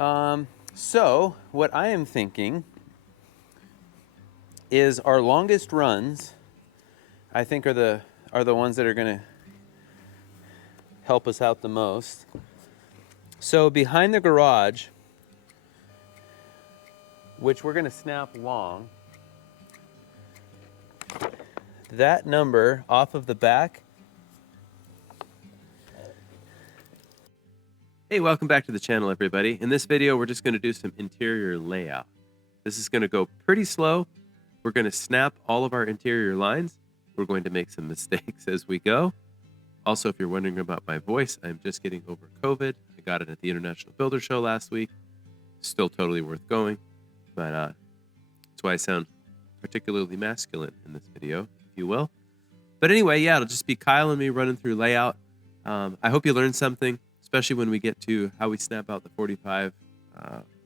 So what I am thinking is our longest runs, I think, are the ones that are going to help us out the most. So behind the garage, which we're going to snap long, that number off of the back. Hey, welcome back to the channel, everybody. In this video, we're just going to do some interior layout. This is going to go pretty slow. We're going to snap all of our interior lines. We're going to make some mistakes as we go. Also, if you're wondering about my voice, I'm just getting over COVID. I got it at the International Builder Show last week. Still totally worth going, but that's why I sound particularly masculine in this video, if you will. But anyway, yeah, it'll just be Kyle and me running through layout. I hope you learned something, especially when we get to how we snap out the 45,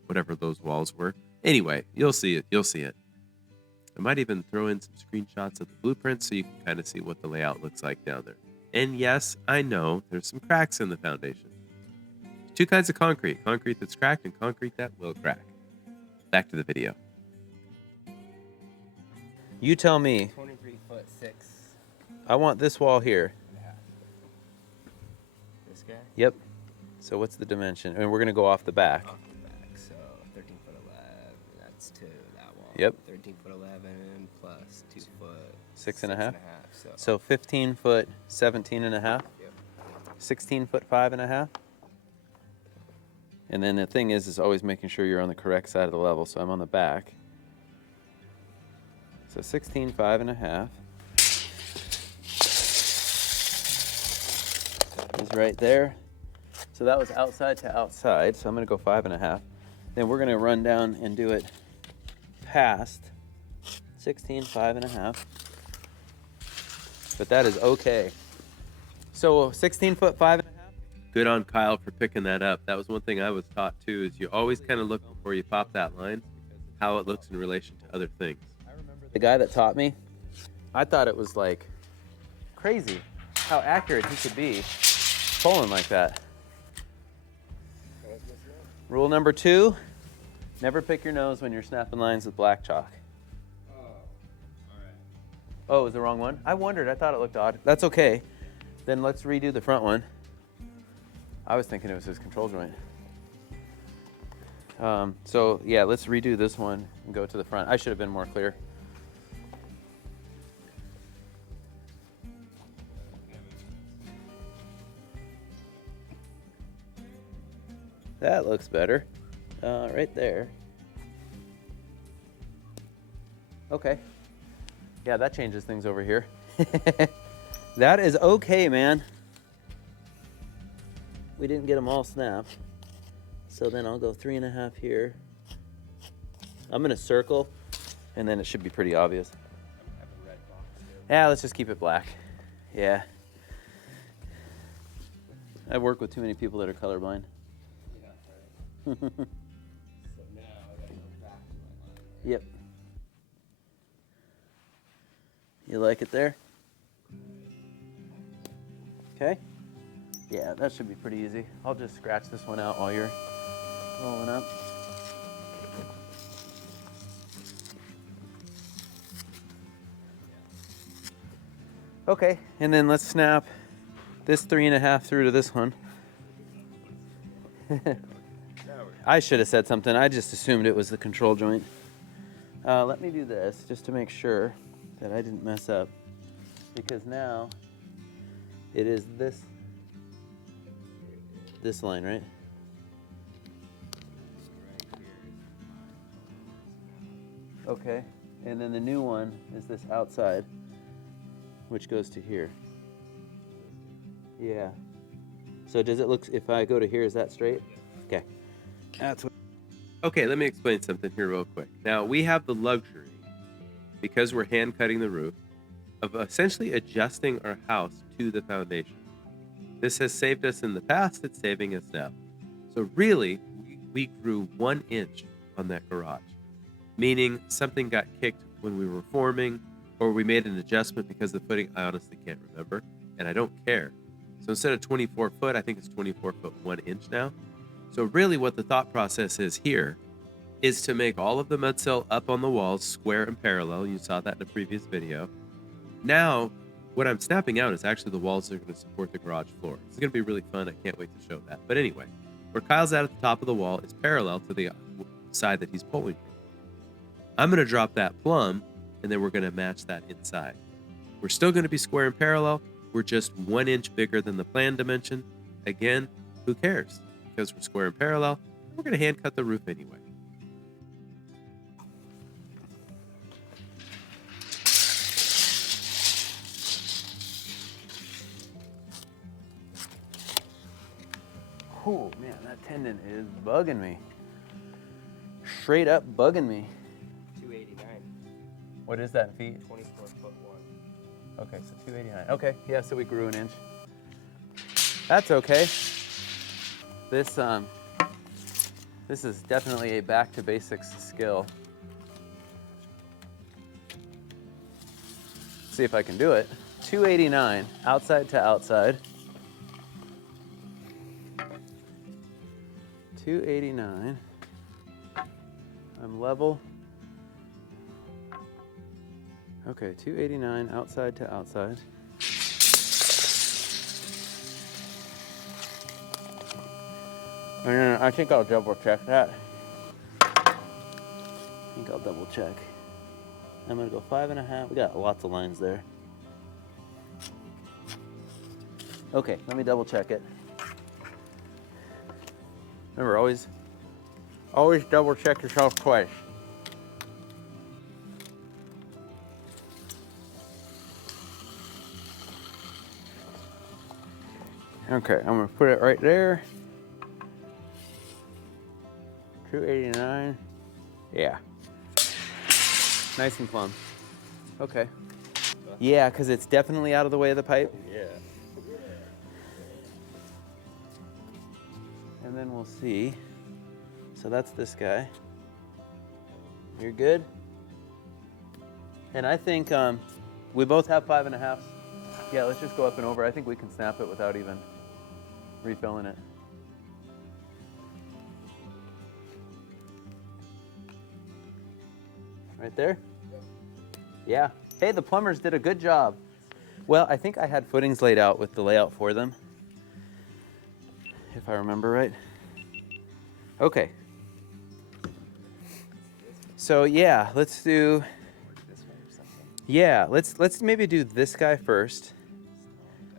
whatever those walls were. Anyway, you'll see it. You'll see it. I might even throw in some screenshots of the blueprint so you can kind of see what the layout looks like down there. And yes, I know there's some cracks in the foundation. There's two kinds of concrete. Concrete that's cracked and concrete that will crack. Back to the video. You tell me. 23'6". I want this wall here. Yeah. This guy? Yep. So what's the dimension? And we're going to go off the back. Off the back, so 13'11". That's to that wall. Yep. 13'11" plus 2 foot. 6.5. So 15 foot 17.5. Yep. 16 foot 5.5. And then the thing is always making sure you're on the correct side of the level. So I'm on the back. So 16 5.5 is right there. So that was outside to outside. So I'm going to go 5.5. Then we're going to run down and do it past 16 5.5. But that is okay. So 16 foot 5.5. Good on Kyle for picking that up. That was one thing I was taught too, is you always kind of look before you pop that line, how it looks in relation to other things. The guy that taught me, I thought it was like crazy how accurate he could be pulling like that. Rule number 2, never pick your nose when you're snapping lines with black chalk. Oh, it was the wrong one? I wondered, I thought it looked odd. That's okay. Then let's redo the front one. I was thinking it was his control joint. So yeah, let's redo this one and go to the front. I should have been more clear. That looks better. Right there. Okay. Yeah, that changes things over here. That is okay, man. We didn't get them all snapped. So then I'll go 3.5 here. I'm gonna circle, and then it should be pretty obvious. Yeah, let's just keep it black. Yeah. I work with too many people that are colorblind. So now I gotta go back to my line. Yep. You like it there? Okay. Yeah, that should be pretty easy. I'll just scratch this one out while you're rolling up. Okay, and then let's snap this 3.5 through to this one. I should have said something. I just assumed it was the control joint. Let me do this just to make sure that I didn't mess up, because now it is this line, right? Okay, and then the new one is this outside, which goes to here. Yeah. So does it look, if I go to here, is that straight? Okay. That's what. Okay, let me explain something here real quick. Now, we have the luxury, because we're hand cutting the roof, of essentially adjusting our house to the foundation. This has saved us in the past, it's saving us now. So really, we grew 1 inch on that garage, meaning something got kicked when we were forming, or we made an adjustment because the footing, I honestly can't remember, and I don't care. So instead of 24 foot, I think it's 24 foot 1 inch now. So really what the thought process is here is to make all of the mud cell up on the walls square and parallel. You saw that in a previous video. Now, what I'm snapping out is actually the walls that are going to support the garage floor. It's going to be really fun. I can't wait to show that. But anyway, where Kyle's at the top of the wall is parallel to the side that he's pulling from. I'm going to drop that plumb, and then we're going to match that inside. We're still going to be square and parallel. We're just 1 inch bigger than the plan dimension. Again, who cares? Because we're square and parallel, we're going to hand cut the roof anyway. Oh man, that tendon is bugging me. Straight up bugging me. 289. What is that in feet? 24 foot 1. Okay, so 289. Okay, yeah, so we grew an inch. That's okay. This is definitely a back to basics skill. Let's see if I can do it. 289, outside to outside. 289. I'm level. Okay, 289 outside to outside. And then I think I'll double check that. I think I'll double check. I'm gonna go 5.5. We got lots of lines there. Okay, let me double check it. Remember, always double check yourself twice. Okay, I'm gonna put it right there. 289. Yeah. Nice and plumb. Okay. Yeah, because it's definitely out of the way of the pipe. Yeah. And then we'll see. So that's this guy. You're good? And I think we both have 5.5. Yeah, let's just go up and over. I think we can snap it without even refilling it. Right there? Yeah. Hey, the plumbers did a good job. Well, I think I had footings laid out with the layout for them, if I remember right. Okay. So yeah, let's do. Yeah, let's maybe do this guy first,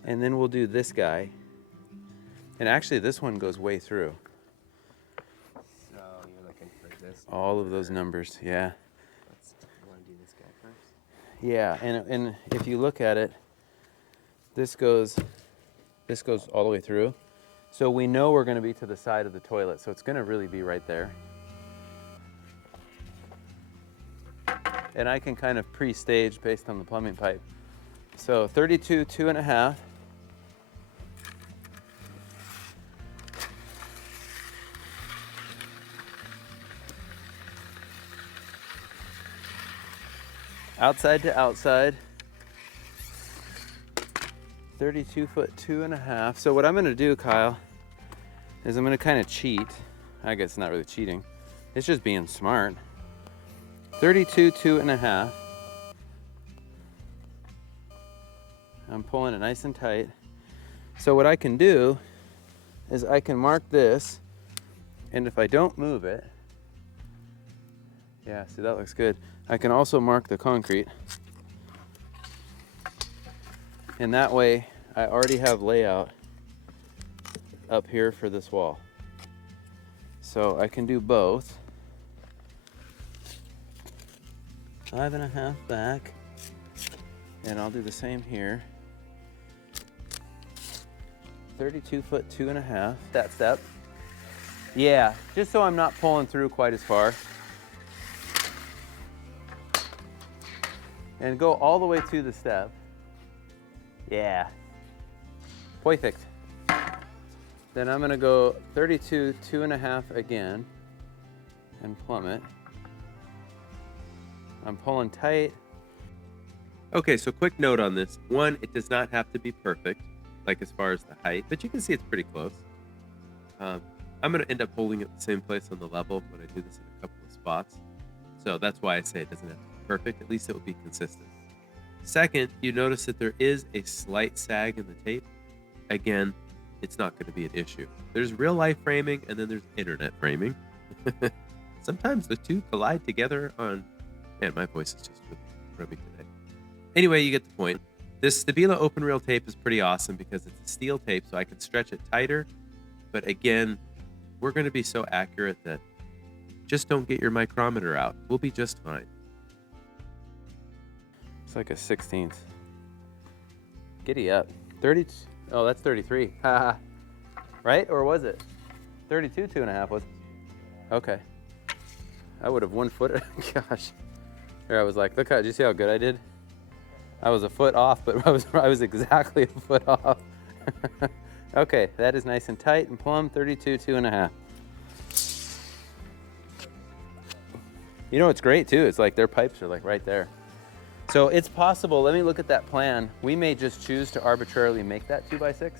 and then we'll do this guy. And actually, this one goes way through. So you're looking for this. All of those numbers, yeah. You want to do this guy first? Yeah, and if you look at it, this goes all the way through. So we know we're going to be to the side of the toilet, so it's going to really be right there. And I can kind of pre-stage based on the plumbing pipe. So 32, 2.5. Outside to outside. 32 foot 2.5. So what I'm gonna do, Kyle, is I'm gonna kind of cheat. I guess it's not really cheating. It's just being smart. 32 2.5. I'm pulling it nice and tight. So what I can do is I can mark this, and if I don't move it, yeah, see, that looks good. I can also mark the concrete. And that way, I already have layout up here for this wall. So I can do both. 5.5 back. And I'll do the same here. 32 foot 2.5, that step. Yeah, just so I'm not pulling through quite as far. And go all the way to the step. Yeah. Perfect. Then I'm gonna go 32 2.5 again and plumb it. I'm pulling tight. Okay, so quick note on this. One, it does not have to be perfect, like as far as the height, but you can see it's pretty close. I'm I'm going to end up holding it the same place on the level when I do this in a couple of spots. So that's why I say it doesn't have to be perfect. At least it will be consistent. Second, you notice that there is a slight sag in the tape. Again, it's not going to be an issue. There's real life framing and then there's internet framing. Sometimes the two collide together on... Man, my voice is just rubbing today. Anyway, you get the point. This Stabila open reel tape is pretty awesome because it's a steel tape, so I can stretch it tighter. But again, we're going to be so accurate that just don't get your micrometer out. We'll be just fine. It's like a 16th. Giddy up. 30. Oh, that's 33. Haha. Right? Or was it? 32, 2.5 was. Okay. I would have 1 foot. Gosh. Here I was like, look how, did you see how good I did? I was a foot off, but I was exactly a foot off. Okay, that is nice and tight and plumb. 32, 2.5. You know what's great too? It's like their pipes are like right there. So it's possible, let me look at that plan. We may just choose to arbitrarily make that 2x6.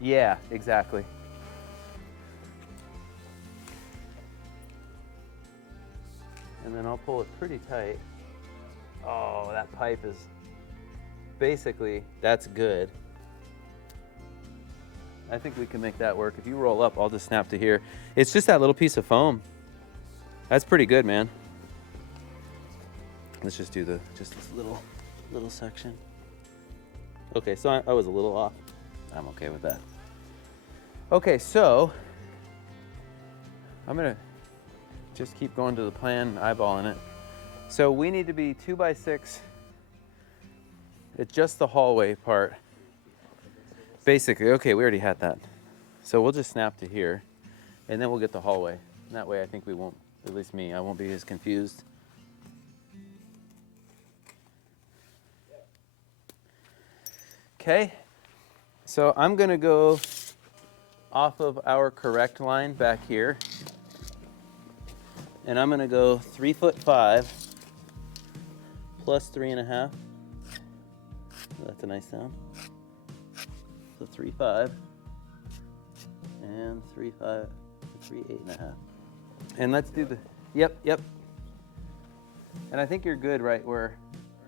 Yeah, exactly. And then I'll pull it pretty tight. Oh, that pipe is basically, that's good. I think we can make that work. If you roll up, I'll just snap to here. It's just that little piece of foam. That's pretty good, man. Let's just do just this little section. Okay, so I was a little off. I'm okay with that. Okay, so I'm gonna just keep going to the plan, eyeballing it. So we need to be 2x6. It's just the hallway part. Basically, okay, we already had that. So we'll just snap to here, and then we'll get the hallway. And that way I think we won't, at least me, I won't be as confused. Okay, so I'm gonna go off of our correct line back here, and I'm gonna go 3'5" plus 3.5. That's a nice sound. So 3'5" and 3'5", 3'8.5". And let's do the, yep. And I think you're good right where,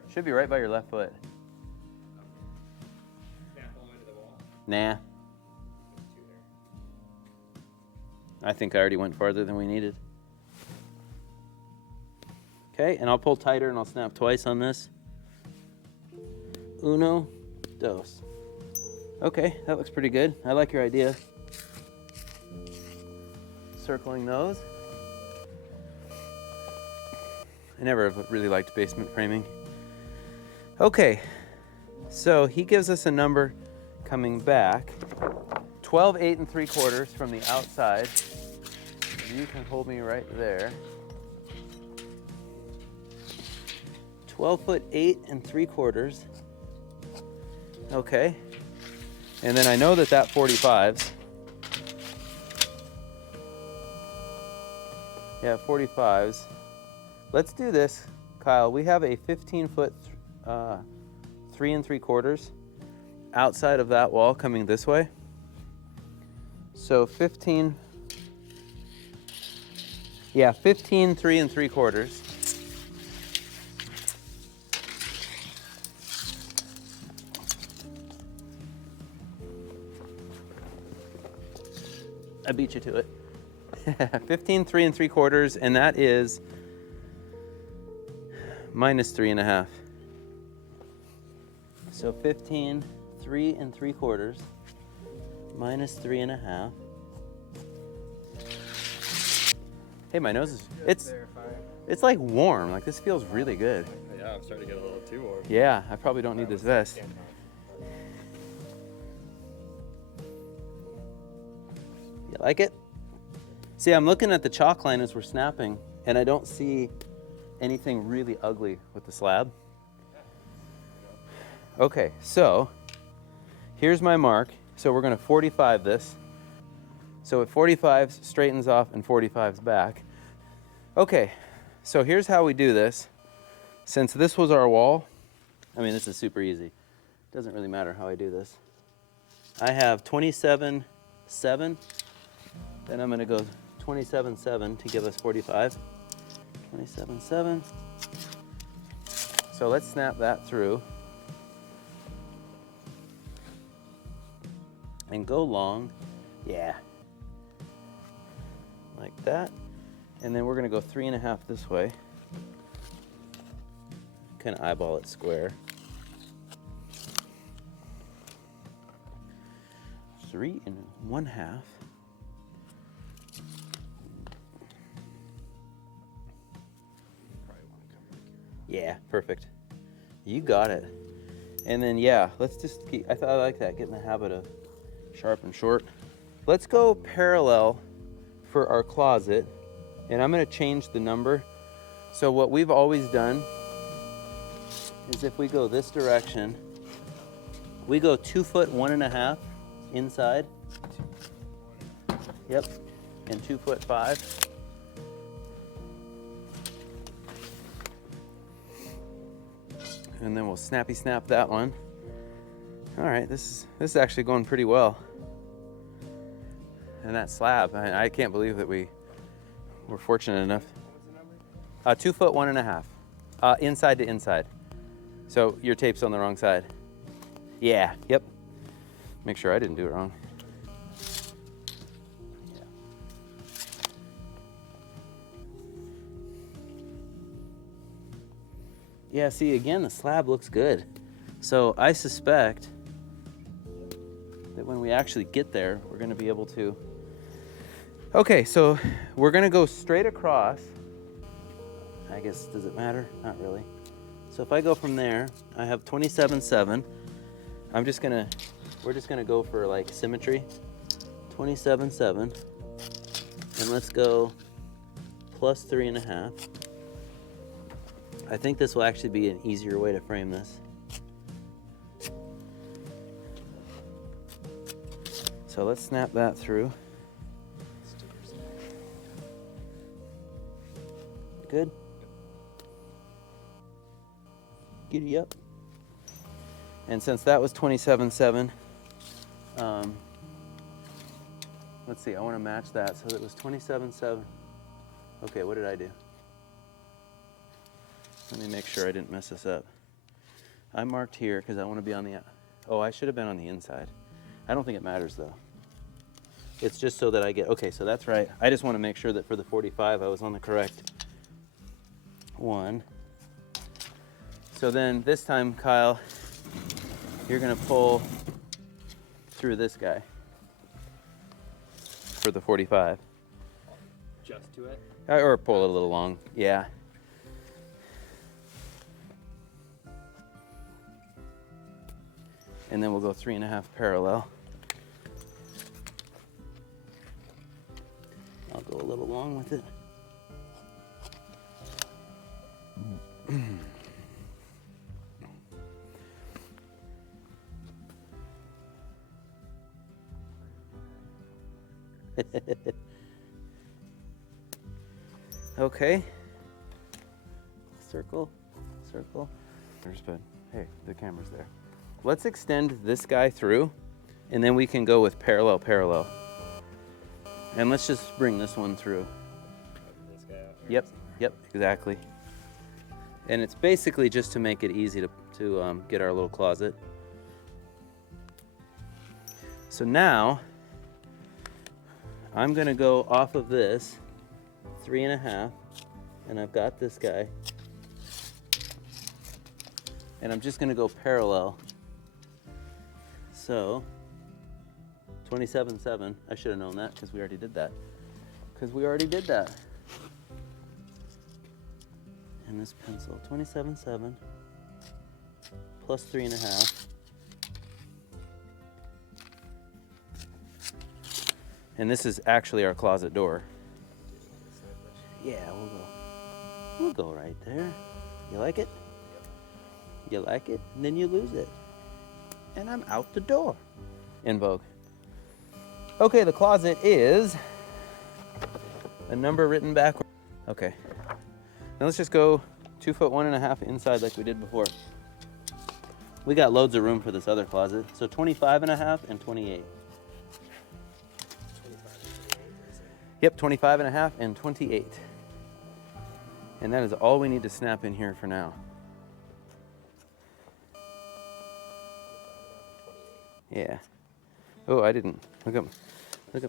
should be right by your left foot. Nah. I think I already went farther than we needed. Okay, and I'll pull tighter and I'll snap twice on this. Uno, dos. Okay, that looks pretty good. I like your idea. Circling those. I never have really liked basement framing. Okay, so he gives us a number coming back. 12, 8 3/4 from the outside. You can hold me right there. 12 foot 8 3/4. Okay. And then I know that 45s. Yeah, 45s. Let's do this, Kyle. We have a 15 foot 3 3/4 outside of that wall coming this way. So 15, yeah, 15 3 3/4. I beat you to it. 15 3 3/4, and that is minus 3.5. So 15 3 3/4 minus 3.5. Hey, my nose is, it's like warm. Like this feels really good. Yeah, I'm starting to get a little too warm. Yeah, I probably don't need this vest. You like it? See, I'm looking at the chalk line as we're snapping, and I don't see anything really ugly with the slab. Okay, so here's my mark. So we're gonna 45 this. So it 45s straightens off and 45s back. Okay, so here's how we do this. Since this was our wall, I mean, this is super easy. Doesn't really matter how I do this. I have 27 7. Then I'm gonna go 27.7 to give us 45. 27.7. So let's snap that through. And go long, yeah. Like that. And then we're gonna go 3.5 this way. Kind of eyeball it square. 3.5. Yeah, perfect. You got it. And then yeah, let's just keep, I like that, get in the habit of sharp and short. Let's go parallel for our closet, and I'm gonna change the number. So what we've always done is if we go this direction, we go 2 foot 1.5 inside. Yep, and 2 foot 5. And then we'll snappy snap that one. All right, this is actually going pretty well. And that slab, I can't believe that we were fortunate enough. What's the number? 2 foot 1.5, inside to inside. So your tape's on the wrong side. Yeah, yep. Make sure I didn't do it wrong. Yeah. Yeah, see, again, the slab looks good. So I suspect that when we actually get there, we're gonna be able to. Okay, so we're gonna go straight across. I guess, does it matter? Not really. So if I go from there, I have 27.7. We're just gonna go for like symmetry. 27.7. And let's go plus 3.5. I think this will actually be an easier way to frame this. So let's snap that through. Good? Giddy up. And since that was 27.7, let's see, I want to match that. So it was 27.7. Okay, what did I do? Let me make sure I didn't mess this up. I marked here because I want to be on the, oh, I should have been on the inside. I don't think it matters though. It's just so that I get, okay, so that's right. I just want to make sure that for the 45, I was on the correct one. So then this time, Kyle, you're gonna pull through this guy for the 45. Just to it? Or pull it a little long, yeah. And then we'll go 3.5 parallel. I'll go a little long with it. Okay. Circle, circle. But hey, the camera's there. Let's extend this guy through, and then we can go with parallel, parallel. And let's just bring this one through. This guy out. Yep, yep, exactly. And it's basically just to make it easy to get our little closet. So now, I'm gonna go off of this 3.5, and I've got this guy. And I'm just gonna go parallel. So, 27.7, I should have known that because we already did that. And this pencil, 27.7 plus 3.5. And this is actually our closet door. Yeah, we'll go right there. You like it? You like it? And then you lose it. And I'm out the door. In vogue. Okay, the closet is a number written backward. Okay. Now let's just go 2 foot 1.5 inside like we did before. We got loads of room for this other closet. So 25.5 and 28. Yep, 25 and a half and 28. And that is all we need to snap in here for now. Yeah. Oh, I didn't. Look at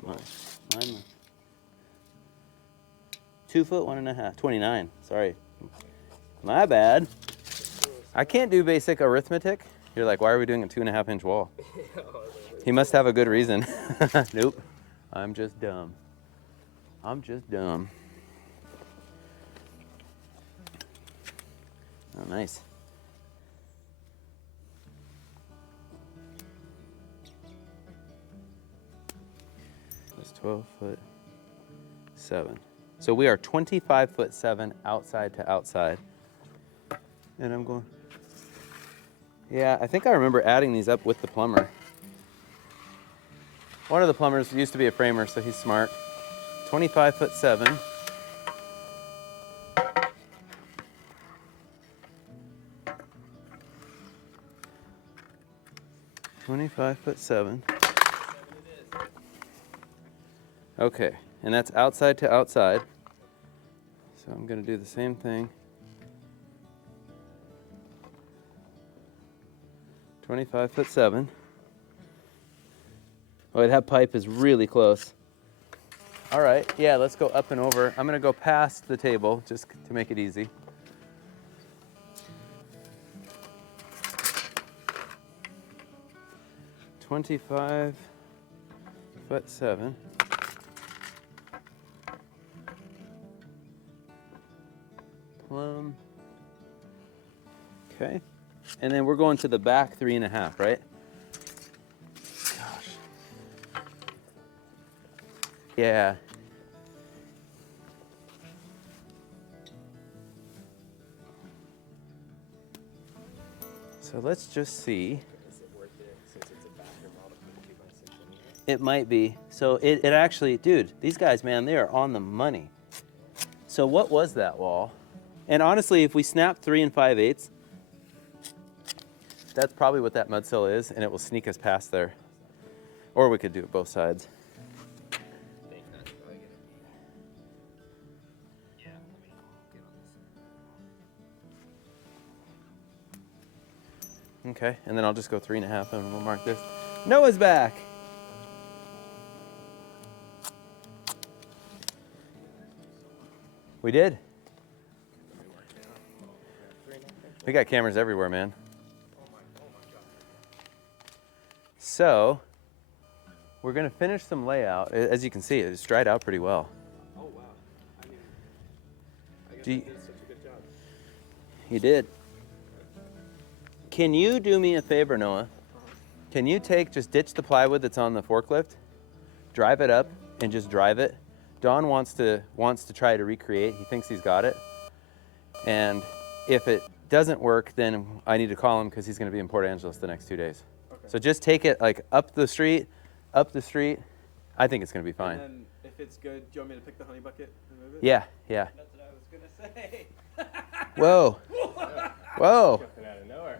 mine. Mine. 2 foot, 1.5. 29. Sorry. My bad. I can't do basic arithmetic. You're like, why are we doing a 2.5 inch wall? He must have a good reason. Nope. I'm just dumb. I'm just dumb. Oh, nice. That's 12'7". So we are 25'7" outside to outside. And I'm going, yeah, I think I remember adding these up with the plumber. One of the plumbers used to be a framer, so he's smart. 25'7". 25'7". Okay, and that's outside to outside. So I'm gonna do the same thing. 25'7". Oh, that pipe is really close. All right, yeah, let's go up and over. I'm gonna go past the table just to make it easy. "25'7". Plumb. Okay. And then we're going to the back 3.5, right? Gosh. Yeah. So let's just see. Is it worth it since it's a bathroom model for the 2x6 anyway? It might be. So it actually, dude, these guys, man, they are on the money. So what was that wall? And honestly, if we snap 3 5/8, that's probably what that mud sill is, and it will sneak us past there. Or we could do it both sides. I think that's probably gonna be. Yeah, let me get on this. Okay, and then I'll just go 3.5 and we'll mark this. Noah's back. We did. We got cameras everywhere, man. So, we're gonna finish some layout. As you can see, it's dried out pretty well. Oh wow! I mean, I guess Do I you- did such a good job. You did. Can you do me a favor, Noah? Can you just ditch the plywood that's on the forklift, drive it up, and just drive it? Don wants to try to recreate. He thinks he's got it. And if it doesn't work, then I need to call him because he's going to be in Port Angeles the next 2 days. Okay. So just take it like up the street. I think it's going to be fine. And then if it's good, do you want me to pick the honey bucket and move it? Yeah, yeah. That's what I was gonna say. Whoa. Whoa. Jumping out of nowhere.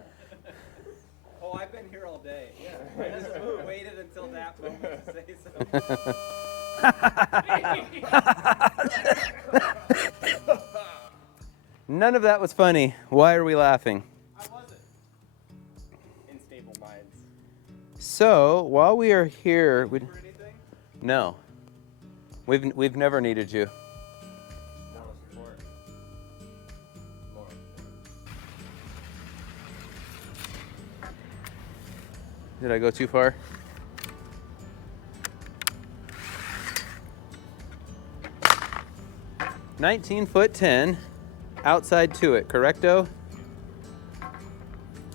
Oh, I've been here all day. Yeah. I just waited until that moment to say something. None of that was funny. Why are we laughing? I wasn't. In stable minds. So while we are here, For anything? no, we've never needed you. Moral support. Moral support. Did I go too far? "19'10", outside to it, correcto?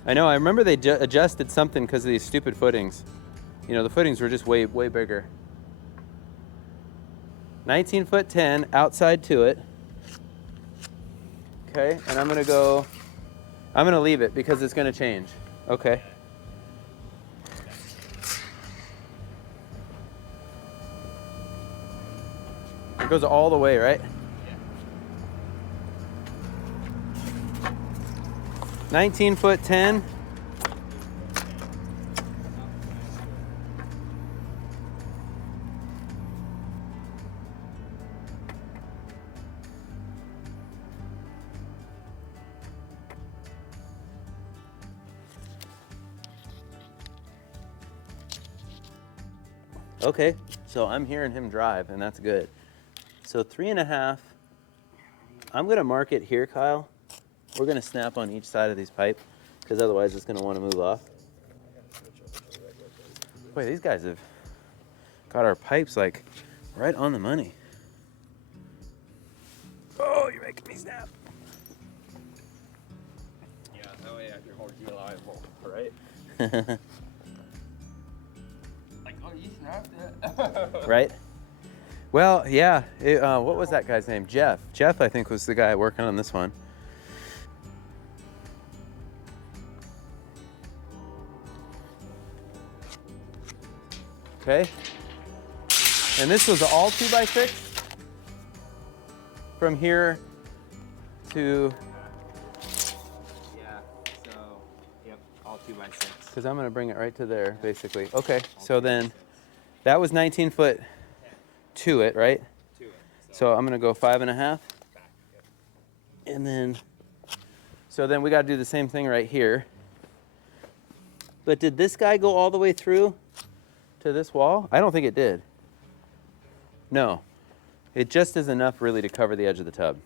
I know, I remember they adjusted something because of these stupid footings. You know, the footings were just way bigger. 19'10", outside to it. Okay, and I'm gonna leave it because it's gonna change. Okay. It goes all the way, right? 19'10". Okay, so I'm hearing him drive, and that's good. So 3.5. I'm gonna mark it here, Kyle. We're gonna snap on each side of these pipe, because otherwise it's gonna want to move off. Boy, these guys have got our pipes like right on the money. Oh, you're making me snap. Yeah, that way I can hold you reliable, right? Like, oh, you snapped it. Right? Well, yeah. What was that guy's name? Jeff. Jeff, I think, was the guy working on this one. Okay. And this was all 2x6 from here to. Yeah, so, yep, all 2x6. Because I'm going to bring it right to there, basically. Okay, so then that was 19 foot to it, right? To it. So I'm going to go 5.5. Back, yep. And then, so then we got to do the same thing right here. But did this guy go all the way through to this wall? I don't think it did. No. It just is enough really to cover the edge of the tub.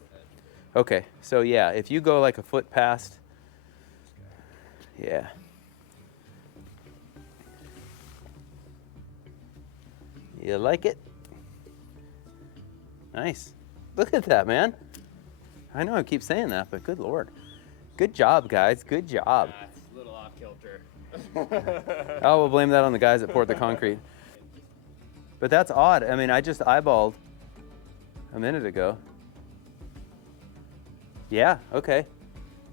Okay, so yeah, if you go like a foot past, yeah. You like it? Nice. Look at that, man. I know I keep saying that, but good Lord. Good job, guys. Good job. It's a little off kilter. Oh, we'll blame that on the guys that poured the concrete. But that's odd. I mean, I just eyeballed a minute ago. Yeah, okay.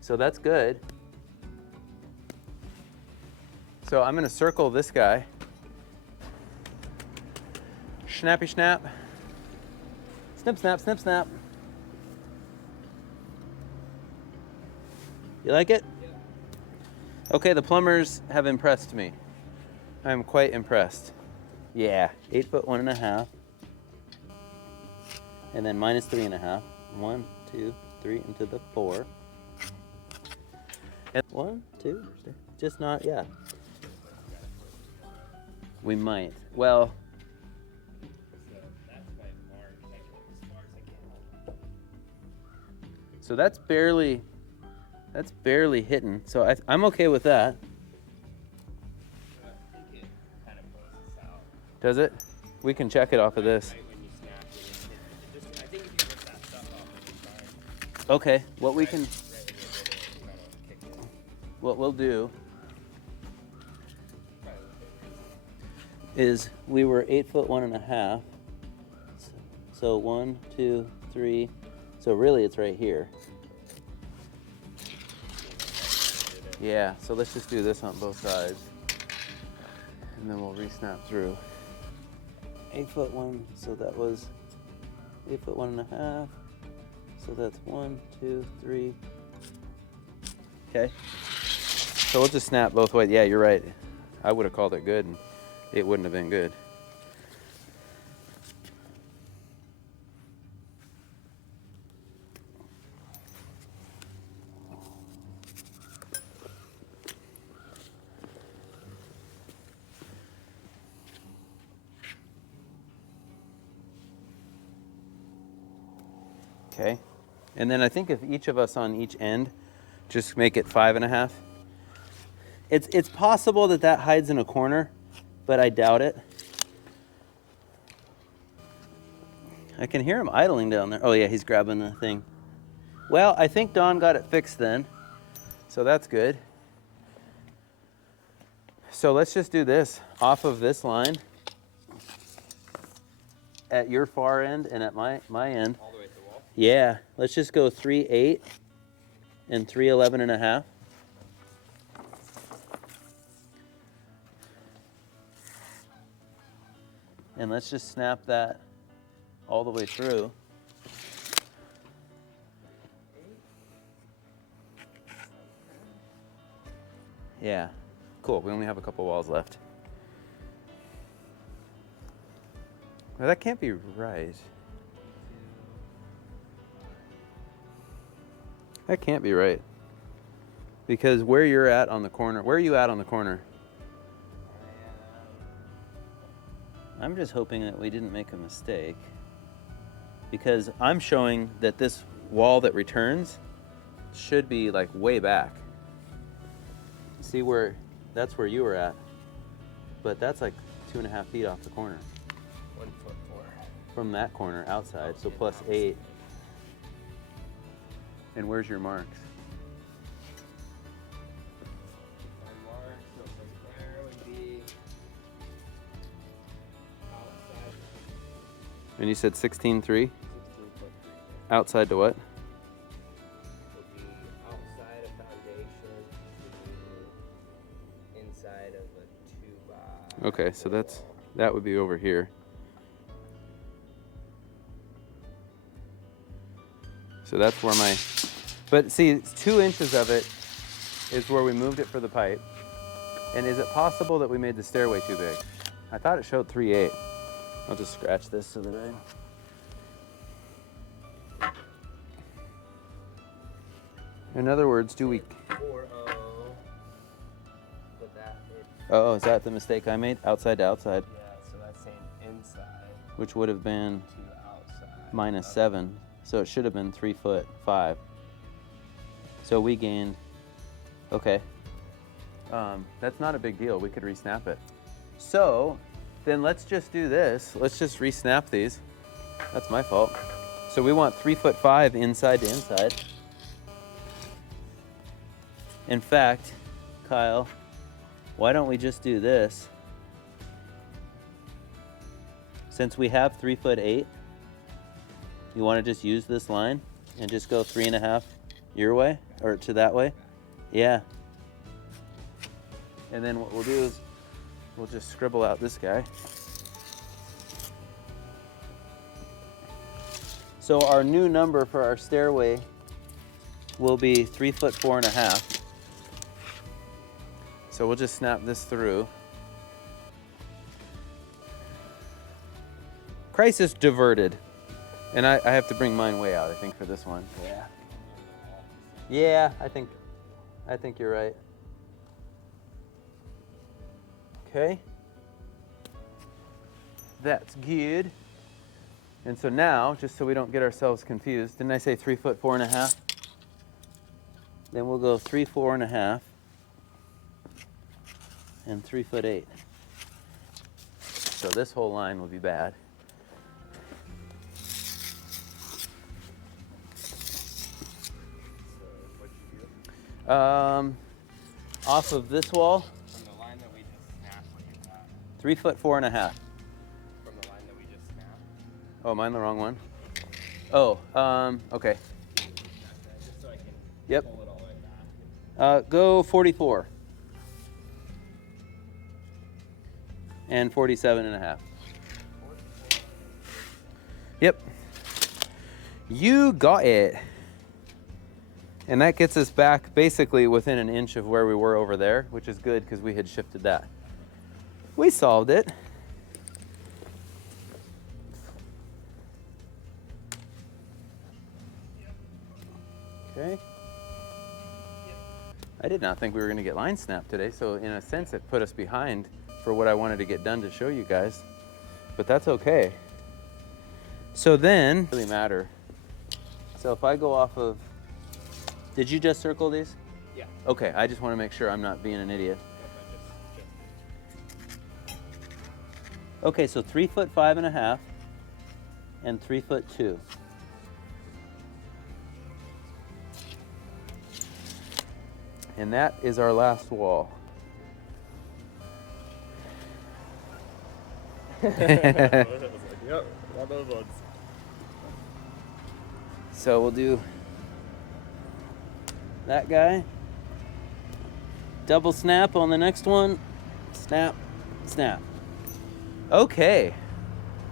So that's good. So I'm going to circle this guy. Snappy snap. Snip, snap, snip, snap. You like it? Yep. Okay, the plumbers have impressed me. I'm quite impressed. Yeah, 8 foot 1.5. And then minus 3.5. 1, 2, 3 into the 4. And 1, 2, 3. Just not, yeah. We might. Well, so that's barely hitting. So I'm okay with that. I think it kind of pulls this out. Does it? We can check it off of this. Right when you snap it, I think if you rip that stuff off, it'll be fine. Okay, what we can, Right when you rip it, you kind of kick it. what we'll do is we were 8 foot 1.5. So 1, 2, 3. So really it's right here. Yeah, so let's just do this on both sides. And then we'll re-snap through. 8 foot 1, so that was 8 foot 1.5. So that's 1, 2, 3. Okay. So we'll just snap both ways. Yeah, you're right. I would have called it good and it wouldn't have been good. Okay, and then I think if each of us on each end, just make it 5.5. It's possible that that hides in a corner, but I doubt it. I can hear him idling down there. Oh yeah, he's grabbing the thing. Well, I think Don got it fixed then, so that's good. So let's just do this off of this line at your far end and at my end. All the way to the wall? Yeah, let's just go 3/8 and 3/11.5. And let's just snap that all the way through. Yeah, cool. We only have a couple walls left. Well, that can't be right. That can't be right. Because where you're at on the corner, where are you at on the corner? I'm just hoping that we didn't make a mistake, because I'm showing that this wall that returns should be like way back. See where, that's where you were at, but that's like 2.5 feet off the corner. 1 foot 4. From that corner outside, so plus 8. And where's your marks? My mark, so from there would be outside. And you said 16.3? 16 foot 3. Outside to what? Would be outside of foundation to inside of a 2 by. Okay, so that would be over here. So that's where my, but see, it's 2 inches of it is where we moved it for the pipe. And is it possible that we made the stairway too big? I thought it showed 3/8. I'll just scratch this so that I. In other words, do we? 4-0. But that is. Oh, is that the mistake I made? Outside to outside, Yeah, so that's saying inside which would have been to outside. -7. So it should have been 3 foot 5. So we gained. Okay. That's not a big deal. We could re-snap it. So then let's just do this. Let's just re-snap these. That's my fault. So we want 3 foot 5 inside to inside. In fact, Kyle, why don't we just do this? Since we have 3 foot 8, you want to just use this line and just go 3.5 your way or to that way? Yeah. And then what we'll do is we'll just scribble out this guy. So our new number for our stairway will be 3 foot 4.5. So we'll just snap this through. Crisis diverted. And I have to bring mine way out, I think, for this one. Yeah. Yeah, I think you're right. Okay. That's good. And so now, just so we don't get ourselves confused, didn't I say 3 foot 4.5? Then we'll go 3 4.5 and 3 foot 8. So this whole line will be bad. Off of this wall, From the line that we just snapped, look at that. 3 foot 4.5. From the line that we just snapped. Oh, am I in the wrong one? Oh, okay. Just so I can Yep. pull it all the way back. Go 44. And 47.5. Yep. You got it. And that gets us back basically within an inch of where we were over there, which is good because we had shifted that. We solved it. Okay. I did not think we were going to get line snap today, so in a sense it put us behind for what I wanted to get done to show you guys, but that's okay. So then, it doesn't really matter. So if I go off of, did you just circle these? Yeah. Okay, I just want to make sure I'm not being an idiot. Okay, so 3 foot 5.5 and 3 foot 2. And that is our last wall. Yep, all those ones. So we'll do that guy. Double snap on the next one. Snap, snap. Okay,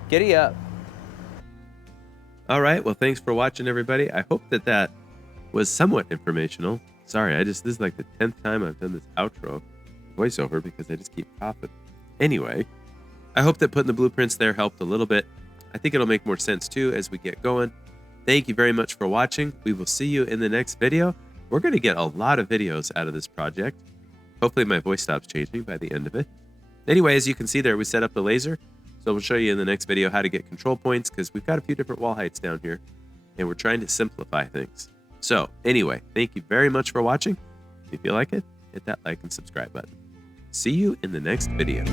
giddy up. All right. Well, thanks for watching, everybody. I hope that was somewhat informational. Sorry, this is like the 10th time I've done this outro voiceover because I just keep coughing. Anyway, I hope that putting the blueprints there helped a little bit. I think it'll make more sense too as we get going. Thank you very much for watching. We will see you in the next video. We're going to get a lot of videos out of this project. Hopefully my voice stops changing by the end of it. Anyway, as you can see there, we set up the laser. So So we'll show you in the next video how to get control points, because we've got a few different wall heights down here and we're trying to simplify things. So anyway, thank you very much for watching. If you like it, hit that like and subscribe button. See you in the next video.